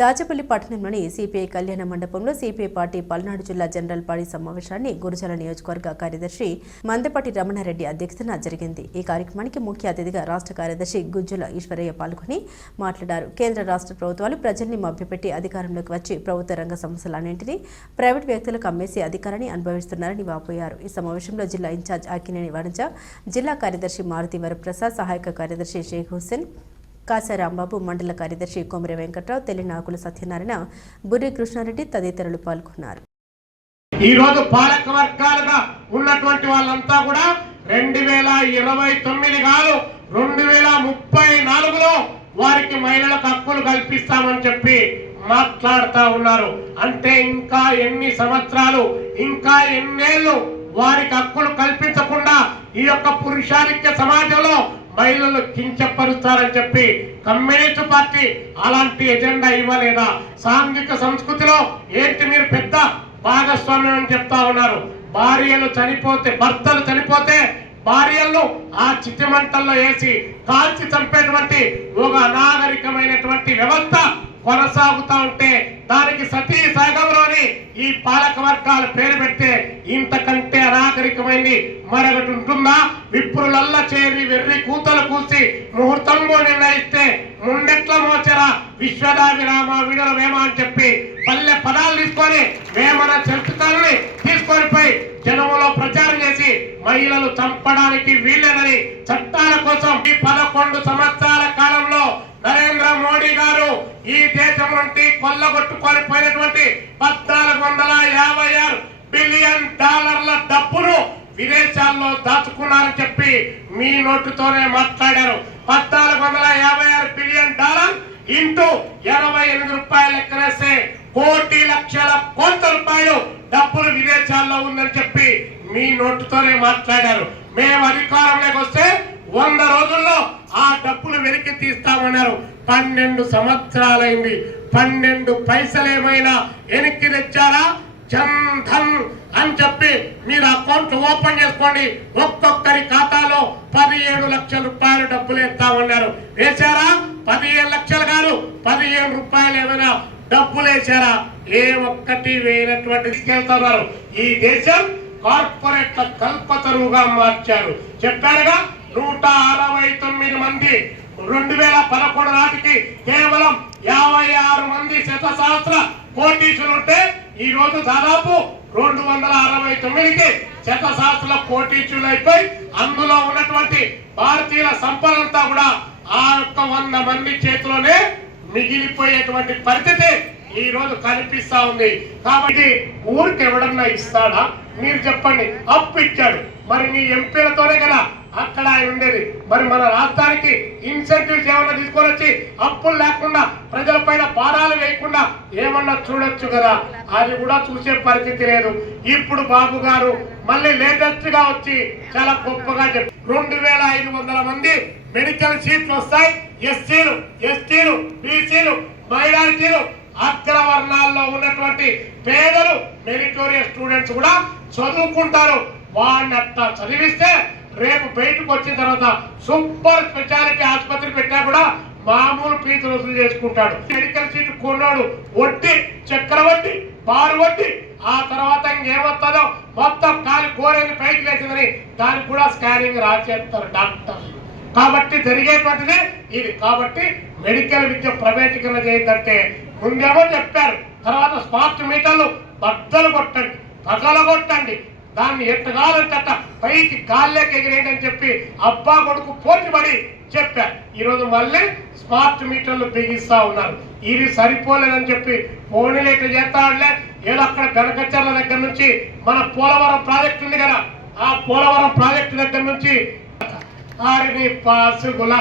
దాచపల్లి పట్టణంలోని సిపిఐ కళ్యాణ మండపంలో సిపిఐ పార్టీ పల్నాడు జిల్లా జనరల్ పార్టీ సమావేశాన్ని గురుజల నియోజకవర్గ కార్యదర్శి మందపాటి రమణారెడ్డి అధ్యక్షతన జరిగింది. ఈ కార్యక్రమానికి ముఖ్య అతిథిగా రాష్ట్ర కార్యదర్శి గుజ్జుల ఈశ్వరయ్య పాల్గొని మాట్లాడారు. కేంద్ర రాష్ట్ర ప్రభుత్వాలు ప్రజల్ని మభ్యపెట్టి అధికారంలోకి వచ్చి ప్రభుత్వ రంగ సమస్యలన్నింటినీ ప్రైవేట్ వ్యక్తులకు అమ్మేసి అధికారాన్ని అనుభవిస్తున్నారని వాపోయారు. ఈ సమావేశంలో జిల్లా ఇన్ఛార్జ్ అక్కినేని వనజ జిల్లా కార్యదర్శి మారుతి వరప్రసాద్ సహాయక కార్యదర్శి షేక్ హుస్సేన్ కాసారాంబాబు మండల కార్యదర్శి కొమరి వెంకట్రావు తెల్లినాకుల సత్యనారాయణ బుర్రి కృష్ణారెడ్డి తదితరులు పాల్గొన్నారు. ఈ రోజు పాలక వర్గాలుగా ఉన్నటువంటి వాళ్ళంతా కూడా రెండు వేల ఇరవై తొమ్మిది కాదు రెండు వేల ముప్పై నాలుగులో వారికి మహిళలకు హక్కులు కల్పిస్తామని చెప్పి మాట్లాడుతా ఉన్నారు. అంటే ఇంకా ఎన్ని సంవత్సరాలు ఇంకా ఎన్నేళ్ళు వారికి హక్కులు కల్పించకుండా ఈ యొక్క పురుషాధిక్య సమాజంలో మహిళలు కించపరుస్తారని చెప్పి కమ్యూనిస్ట్ పార్టీ అలాంటి ఎజెండా ఇవ్వలేదా? సాంఘిక సంస్కృతిలో ఏంటి మీరు పెద్ద భాగస్వామ్యం అని చెప్తా ఉన్నారు. భార్యలు చనిపోతే భర్తలు చనిపోతే భార్యలను ఆ చితిమంటల్లో వేసి కాల్చి చంపేటువంటి ఒక అనాగరికమైనటువంటి వ్యవస్థ కొనసాగుతా ఉంటే దానికి సతీ సగం ఈ పాలక వర్గాల పేరు పెడితే ఇంతకంటే అనాగరికమైంది మరొకటి ఉంటుందా? విప్రులల్ల చేరి వెర్రి కూతలు కూసి ముహూర్తంలో నిర్ణయిస్తే ముండెట్ల మోచరా? విశ్వదాభిరామ విడుదల విడుల వేమ అని చెప్పి పల్లె పదాలు తీసుకొని వేమన చరిత్రని తీసుకొని పోయి జనములో ప్రచారం చేసి మహిళలు చంపడానికి వీల్లేదని చట్టాల కోసం ఈ పదకొండు సంవత్సరాల కాలంలో నరేంద్ర ఈ దేశం నుండి కొల్లగొట్టుకొని పోయినటువంటి పద్నాలుగు వందల యాభై ఆరు బిలియన్ డాలర్ల డబ్బును విదేశాల్లో దాచుకున్నారని చెప్పి మీ నోటుతోనే మాట్లాడారు. పద్నాలుగు వందల యాభై ఆరు బిలియన్ డాలర్ ఇంటూ ఎనభై ఎనిమిది రూపాయలు లెక్కనేస్తే కోటి లక్షల కోట్ల రూపాయలు డబ్బులు విదేశాల్లో ఉందని చెప్పి మీ నోటుతోనే మాట్లాడారు. మేము అధికారంలోకి వస్తే వంద రోజుల్లో ఆ డబ్బు తీస్తామన్నారు. పన్నెండు సంవత్సరాలైంది. పన్నెండు పైసలేమైనా వెనక్కి తెచ్చారా? జన్ధన్ అని చెప్పి మీరు అకౌంట్ ఓపెన్ చేసుకోండి. ఒక్కొక్కరి ఖాతాలో పదిహేడు లక్షల రూపాయలు డబ్బులు వేస్తామన్నారు. వేశారా? పదిహేను లక్షలు కాదు పదిహేను రూపాయలు ఏమైనా డబ్బులు వేశారా? ఏ ఒక్కటి వేయనటువంటి తీసుకెళ్తున్నారు ఈ దేశం కార్పొరేట్ల కల్పతరువుగా మార్చారు. చెప్పారుగా నూట అరవై తొమ్మిది మంది రెండు వేల పదకొండు నాటికి కేవలం యాభై ఆరు మంది శతశాస్త్ర కోటీసులు ఉంటే ఈ రోజు దాదాపు రెండు వందల అరవై తొమ్మిదికి శతశాస్త్ర కోటీసులు అయిపోయి అందులో ఉన్నటువంటి భారతీయుల సంపదంతా కూడా ఆ యొక్క వంద మంది చేతిలోనే మిగిలిపోయేటువంటి పరిస్థితి ఈ రోజు కనిపిస్తా ఉంది. కాబట్టి ఊరికి ఎవడన్నా ఇస్తాడా? మీరు చెప్పండి. అప్పు ఇచ్చాడు. మరి మీ ఎంపీలతోనే కదా అక్కడ ఉండేది. మరి మన రాష్ట్రానికి ఇన్సెంటివ్స్ ఏమన్నా తీసుకొని వచ్చి అప్పులు లేకుండా ప్రజల పైన భారాలు వేయకుండా ఏమన్నా చూడొచ్చు కదా? అది కూడా చూసే పరిస్థితి లేదు. ఇప్పుడు బాబు గారు మళ్ళీ లేటెస్ట్గా వచ్చి చాలా గొప్పగా చెప్పి రెండు వేల ఐదు వందల మంది మెడికల్ సీట్లు వస్తాయి. ఎస్సీలు ఎస్టీలు బీసీలు మైనారిటీలు అగ్రవర్ణాల్లో ఉన్నటువంటి పేదలు మెరిటోరియస్ స్టూడెంట్స్ కూడా చదువుకుంటారు. వాడిని అట్లా చదివిస్తే రేపు బయటకు వచ్చిన తర్వాత సూపర్ స్పెషాలిటీ ఆసుపత్రి పెట్టా కూడా మామూలు ఫీజులు వసూలు చేసుకుంటాడు. మెడికల్ సీట్ కొన్నాడు వడ్డీ చక్రవర్తి పారు వడ్డీ ఆ తర్వాత ఇంకేమొస్తుందో మొత్తం కాలి కోరేది పైకి లేచిందని దానికి కూడా స్కానింగ్ రాసేస్తారు డాక్టర్. కాబట్టి జరిగేటువంటిది ఇది. కాబట్టి మెడికల్ విద్య ప్రైవేటీకరణ చేయదంటే ముందేమో చెప్పారు. తర్వాత స్మార్ట్ మీటర్లు బద్దలు కొట్టండి పగల కొట్టండి దాన్ని ఎట్టగాలంటే అట్ట పైకి గాల్లోకి ఎగిరేయండి అని చెప్పి అబ్బా కొడుకు పోటీపడి చెప్పారు ఈరోజు మళ్ళీ స్మార్ట్ మీటర్లు బిగిస్తా ఉన్నారు. ఇది సరిపోలేదని చెప్పి ఫోన్లు ఇట్లా చేస్తాడులే ఏదో అక్కడ గణకచర్ల దగ్గర నుంచి మన పోలవరం ప్రాజెక్ట్ ఉంది కదా ఆ పోలవరం ప్రాజెక్టు దగ్గర నుంచి ఆరిని పాసుగుల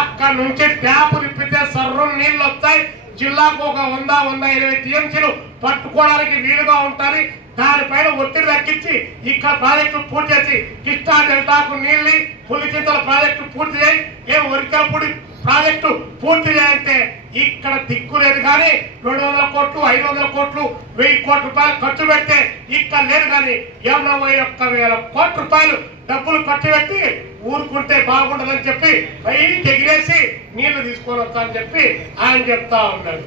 అక్కడ నుంచి ట్యాప్ తిప్పితే సర్రం నీళ్ళు వస్తాయి. జిల్లాకు ఒక వంద వంద ఇరవై టీఎంసీలు పట్టుకోవడానికి వీలుగా ఉంటాయి. దానిపైన ఒత్తిడి తగ్గించి ఇంకా ప్రాజెక్టు పూర్తి చేసి కిష్టా డెల్టాకు నీళ్ళి పులిచింతల ప్రాజెక్టు పూర్తి చేయి. ఏం వరికలపూడి ప్రాజెక్టు పూర్తి చేయంటే ఇక్కడ దిక్కు లేదు కానీ రెండు వందల కోట్లు ఐదు వందల కోట్లు వెయ్యి కోట్ల రూపాయలు ఖర్చు పెడితే ఇక్కడ లేదు కానీ ఎనభై ఒక్క వేల కోట్ల రూపాయలు డబ్బులు ఖర్చు పెట్టి ఊరుకుంటే బాగుండదని చెప్పి పైకి ఎగిరేసి నీళ్ళు తీసుకొని వస్తా అని చెప్పి ఆయన చెప్తా ఉన్నాడు.